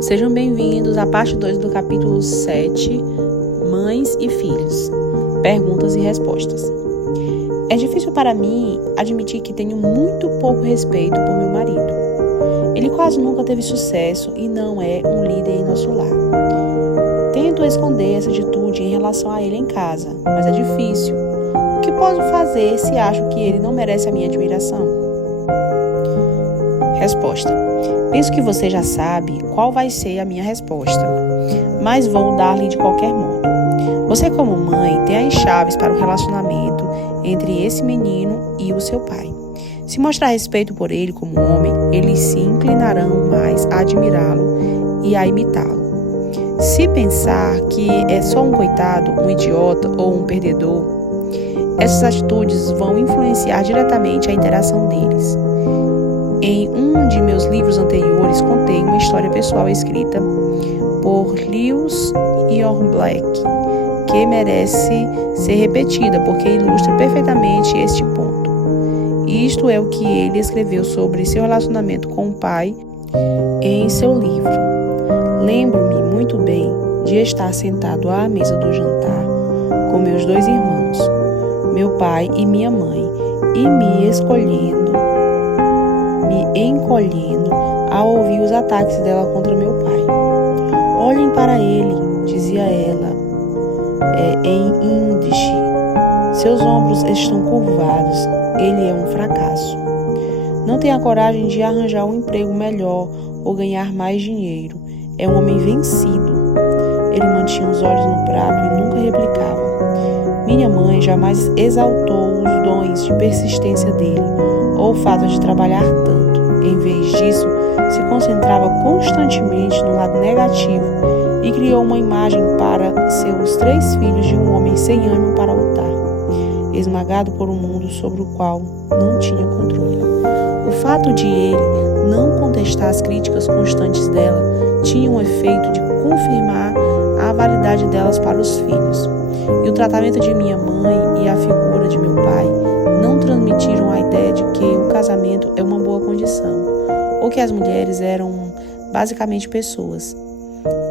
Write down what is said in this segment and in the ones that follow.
Sejam bem-vindos à parte 2 do capítulo 7, Mães e Filhos, Perguntas e Respostas. É difícil para mim admitir que tenho muito pouco respeito por meu marido. Ele quase nunca teve sucesso e não é um líder em nosso lar. Tento esconder essa atitude em relação a ele em casa, mas é difícil. O que posso fazer se acho que ele não merece a minha admiração? Resposta. Penso que você já sabe qual vai ser a minha resposta, mas vou dar-lhe de qualquer modo. Você, como mãe, tem as chaves para o relacionamento entre esse menino e o seu pai. Se mostrar respeito por ele como homem, eles se inclinarão mais a admirá-lo e a imitá-lo. Se pensar que é só um coitado, um idiota ou um perdedor, essas atitudes vão influenciar diretamente a interação deles. Em um de meus livros anteriores, contei uma história pessoal escrita por Lewis Black, que merece ser repetida porque ilustra perfeitamente este ponto. Isto é o que ele escreveu sobre seu relacionamento com o pai em seu livro. Lembro-me muito bem de estar sentado à mesa do jantar com meus 2 irmãos, meu pai e minha mãe, e me encolhendo ao ouvir os ataques dela contra meu pai. Olhem para ele, dizia ela, em índice. Seus ombros estão curvados, ele é um fracasso. Não tem a coragem de arranjar um emprego melhor ou ganhar mais dinheiro. É um homem vencido. Ele mantinha os olhos no prato e nunca replicava. Minha mãe jamais exaltou os dons de persistência dele ou o fato de trabalhar tanto. Em vez disso, se concentrava constantemente no lado negativo e criou uma imagem para seus 3 filhos de um homem sem ânimo para lutar, esmagado por um mundo sobre o qual não tinha controle. O fato de ele não contestar as críticas constantes dela tinha um efeito de confirmar a validade delas para os filhos. E o tratamento de minha mãe e a figura de meu pai não transmitiram a ideia de que o casamento é uma boa condição, ou que as mulheres eram basicamente pessoas.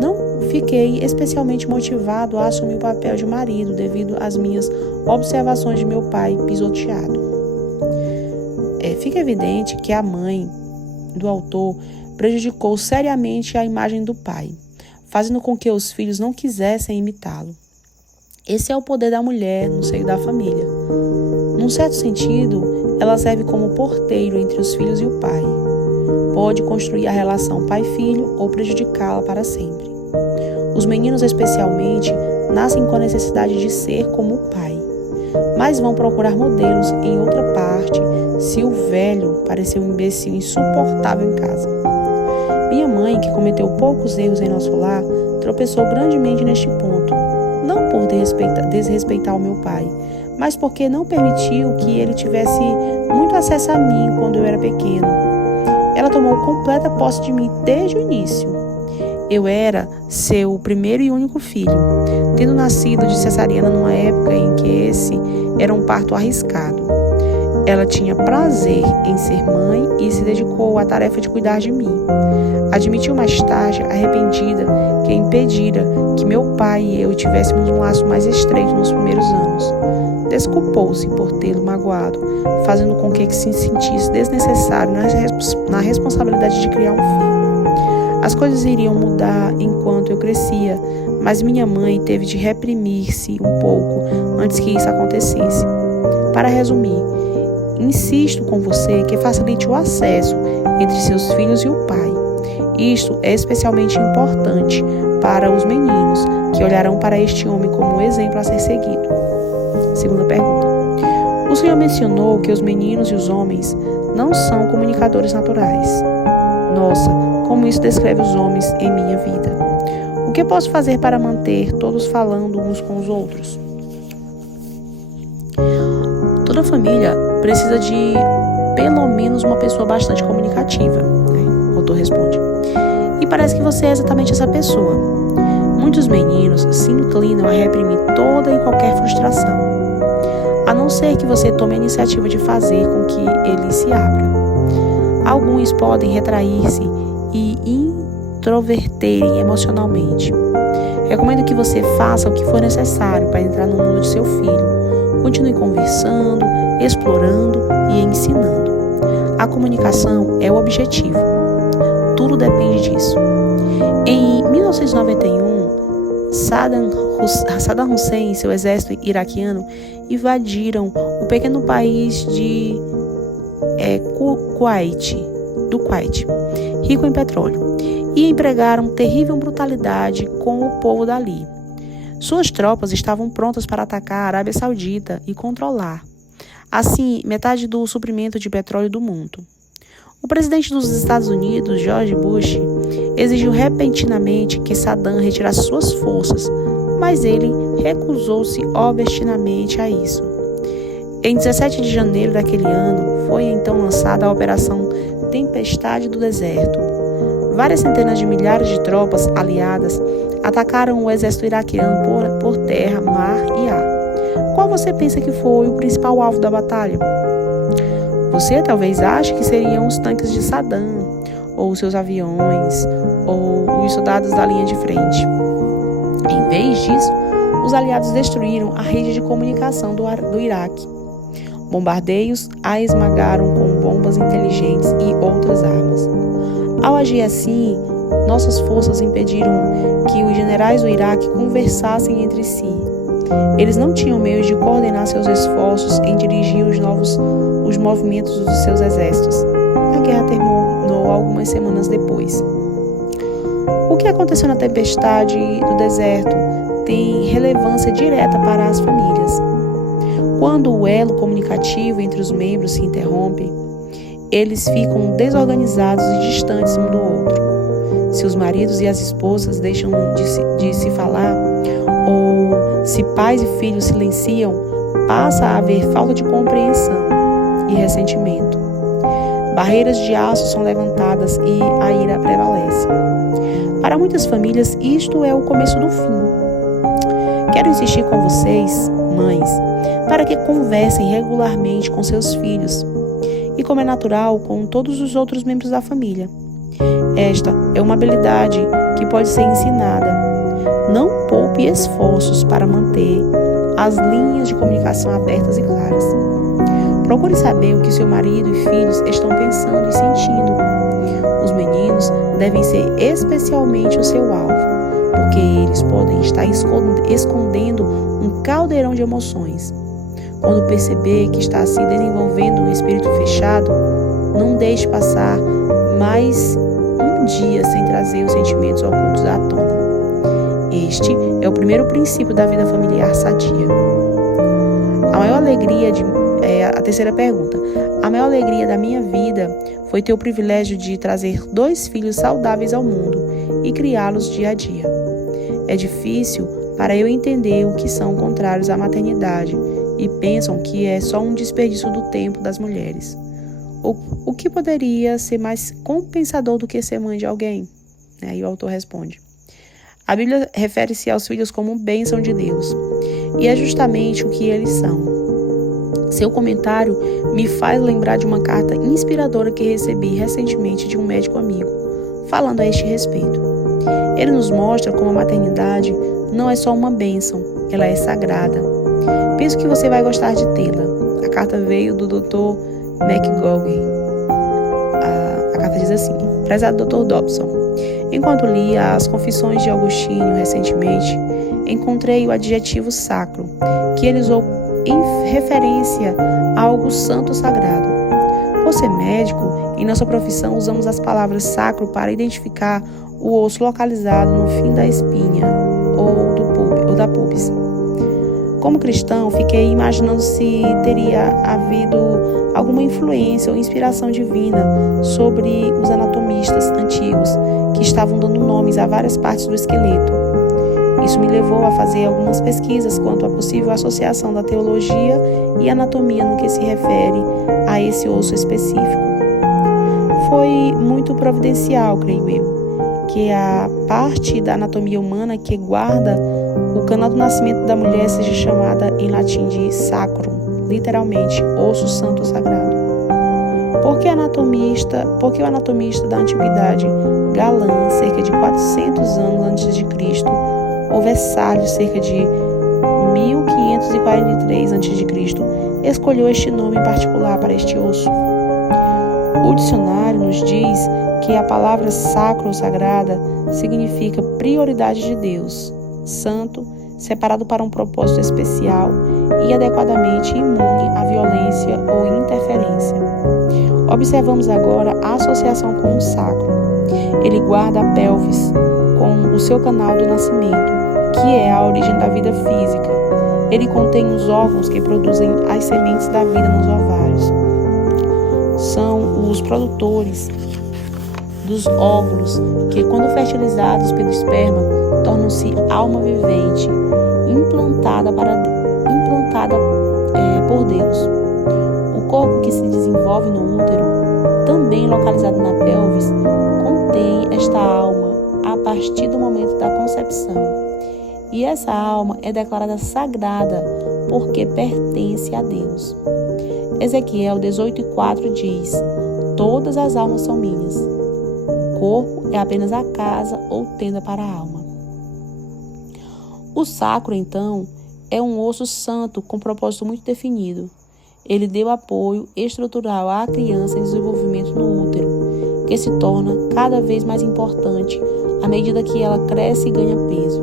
Não fiquei especialmente motivado a assumir o papel de marido devido às minhas observações de meu pai pisoteado. Fica evidente que a mãe do autor prejudicou seriamente a imagem do pai, fazendo com que os filhos não quisessem imitá-lo. Esse é o poder da mulher no seio da família. Num certo sentido, ela serve como porteiro entre os filhos e o pai. Pode construir a relação pai-filho ou prejudicá-la para sempre. Os meninos, especialmente, nascem com a necessidade de ser como o pai, mas vão procurar modelos em outra parte se o velho parecer um imbecil insuportável em casa. Minha mãe, que cometeu poucos erros em nosso lar, tropeçou grandemente neste ponto, não por desrespeitar o meu pai, mas porque não permitiu que ele tivesse muito acesso a mim quando eu era pequeno. Ela tomou completa posse de mim desde o início. Eu era seu primeiro e único filho, tendo nascido de cesariana numa época em que esse era um parto arriscado. Ela tinha prazer em ser mãe e se dedicou à tarefa de cuidar de mim. Admitiu mais tarde, arrependida, que impedira que meu pai e eu tivéssemos um laço mais estreito nos primeiros anos. Desculpou-se por tê-lo magoado, fazendo com que se sentisse desnecessário na responsabilidade de criar um filho. As coisas iriam mudar enquanto eu crescia, mas minha mãe teve de reprimir-se um pouco antes que isso acontecesse. Para resumir, insisto com você que facilite o acesso entre seus filhos e o pai. Isto é especialmente importante para os meninos, que olharão para este homem como um exemplo a ser seguido. Segunda pergunta. O Senhor mencionou que os meninos e os homens não são comunicadores naturais. Nossa, como isso descreve os homens em minha vida. O que posso fazer para manter todos falando uns com os outros? Toda família precisa de pelo menos uma pessoa bastante comunicativa, o autor responde. E parece que você é exatamente essa pessoa. Muitos meninos se inclinam a reprimir toda e qualquer frustração, a não ser que você tome a iniciativa de fazer com que ele se abra. Alguns podem retrair-se e extroverterem emocionalmente. Recomendo que você faça o que for necessário para entrar no mundo de seu filho. Continue conversando, explorando e ensinando. A comunicação é o objetivo. Tudo depende disso. Em 1991, Saddam Hussein e seu exército iraquiano invadiram o pequeno país de Kuwait, rico em petróleo, e empregaram terrível brutalidade com o povo dali. Suas tropas estavam prontas para atacar a Arábia Saudita e controlar, assim, metade do suprimento de petróleo do mundo. O presidente dos Estados Unidos, George Bush, exigiu repentinamente que Saddam retirasse suas forças, mas ele recusou-se obstinadamente a isso. Em 17 de janeiro daquele ano, foi então lançada a Operação Tempestade do Deserto. Várias centenas de milhares de tropas aliadas atacaram o exército iraquiano por terra, mar e ar. Qual você pensa que foi o principal alvo da batalha? Você talvez ache que seriam os tanques de Saddam, ou seus aviões, ou os soldados da linha de frente. Em vez disso, os aliados destruíram a rede de comunicação do Iraque. Bombardeios a esmagaram com bombas inteligentes e outras armas. Ao agir assim, nossas forças impediram que os generais do Iraque conversassem entre si. Eles não tinham meios de coordenar seus esforços em dirigir os movimentos dos seus exércitos. A guerra terminou algumas semanas depois. O que aconteceu na tempestade do deserto tem relevância direta para as famílias. Quando o elo comunicativo entre os membros se interrompe, eles ficam desorganizados e distantes um do outro. Se os maridos e as esposas deixam de se falar, ou se pais e filhos silenciam, passa a haver falta de compreensão e ressentimento. Barreiras de aço são levantadas e a ira prevalece. Para muitas famílias, isto é o começo do fim. Quero insistir com vocês, mães, para que conversem regularmente com seus filhos e, como é natural, com todos os outros membros da família. Esta é uma habilidade que pode ser ensinada. Não poupe esforços para manter as linhas de comunicação abertas e claras. Procure saber o que seu marido e filhos estão pensando e sentindo. Os meninos devem ser especialmente o seu alvo, porque eles podem estar escondendo um caldeirão de emoções. Quando perceber que está se desenvolvendo um espírito fechado, não deixe passar mais um dia sem trazer os sentimentos ocultos à tona. Este é o primeiro princípio da vida familiar sadia. A terceira pergunta. A maior alegria da minha vida foi ter o privilégio de trazer 2 filhos saudáveis ao mundo e criá-los dia a dia. É difícil para eu entender o que são contrários à maternidade e pensam que é só um desperdício do tempo das mulheres. O que poderia ser mais compensador do que ser mãe de alguém? Aí o autor responde. A Bíblia refere-se aos filhos como bênção de Deus, e é justamente o que eles são. Seu comentário me faz lembrar de uma carta inspiradora que recebi recentemente de um médico amigo, falando a este respeito. Ele nos mostra como a maternidade não é só uma bênção, ela é sagrada. Penso que você vai gostar de tê-la. A carta veio do Dr. McGowan. A carta diz assim: Prezado Dr. Dobson, enquanto lia as Confissões de Agostinho recentemente, encontrei o adjetivo sacro, que ele usou em referência a algo santo ou sagrado. Por ser médico, em nossa profissão usamos as palavras sacro para identificar o osso localizado no fim da espinha ou da pubis. Como cristão, fiquei imaginando se teria havido alguma influência ou inspiração divina sobre os anatomistas antigos que estavam dando nomes a várias partes do esqueleto. Isso me levou a fazer algumas pesquisas quanto à possível associação da teologia e anatomia no que se refere a esse osso específico. Foi muito providencial, creio eu, que a parte da anatomia humana que guarda o canal do nascimento da mulher seja chamada em latim de sacrum, literalmente, osso santo sagrado. Porque o anatomista da antiguidade, Galã, cerca de 600 anos antes de Cristo, o Vesálio, cerca de 1543 a.C., escolheu este nome em particular para este osso. O dicionário nos diz que a palavra sacro ou sagrada significa prioridade de Deus, santo, separado para um propósito especial e adequadamente imune à violência ou interferência. Observamos agora a associação com o sacro. Ele guarda a pelvis com o seu canal do nascimento, que é a origem da vida física. Ele contém os órgãos que produzem as sementes da vida nos ovários. São os produtores dos óvulos que, quando fertilizados pelo esperma, tornam-se alma vivente, implantada por Deus. O corpo que se desenvolve no útero, também localizado na pelvis, contém esta alma a partir do momento da concepção. E essa alma é declarada sagrada porque pertence a Deus. Ezequiel 18:4 diz: todas as almas são minhas. O corpo é apenas a casa ou tenda para a alma. O sacro, então, é um osso santo com propósito muito definido. Ele deu apoio estrutural à criança em desenvolvimento no útero, que se torna cada vez mais importante à medida que ela cresce e ganha peso.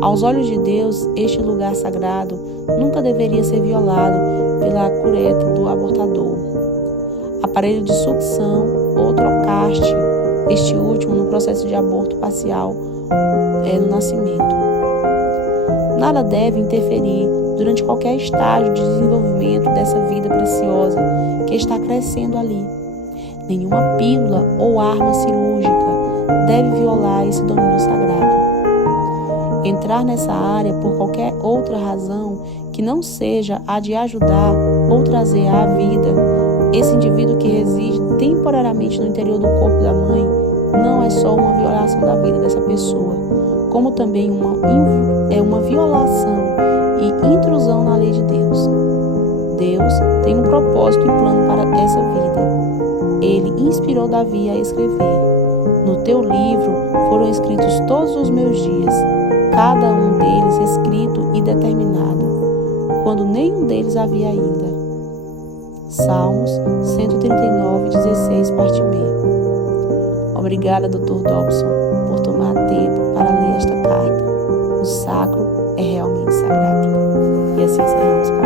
Aos olhos de Deus, este lugar sagrado nunca deveria ser violado pela cureta do abortador. Aparelho de sucção ou trocaste, este último no processo de aborto parcial no nascimento. Nada deve interferir durante qualquer estágio de desenvolvimento dessa vida preciosa que está crescendo ali. Nenhuma pílula ou arma cirúrgica deve violar esse domínio sagrado. Entrar nessa área por qualquer outra razão que não seja a de ajudar ou trazer à vida esse indivíduo que reside temporariamente no interior do corpo da mãe não é só uma violação da vida dessa pessoa, como também uma violação e intrusão na lei de Deus. Deus tem um propósito e plano para essa vida. Ele inspirou Davi a escrever: no teu livro foram escritos todos os meus dias, cada um deles escrito e determinado, quando nenhum deles havia ainda. Salmos 139:16, parte B. Obrigada, Dr. Dobson, por tomar tempo para ler esta carta. O sacro é realmente sagrado. E assim encerramos.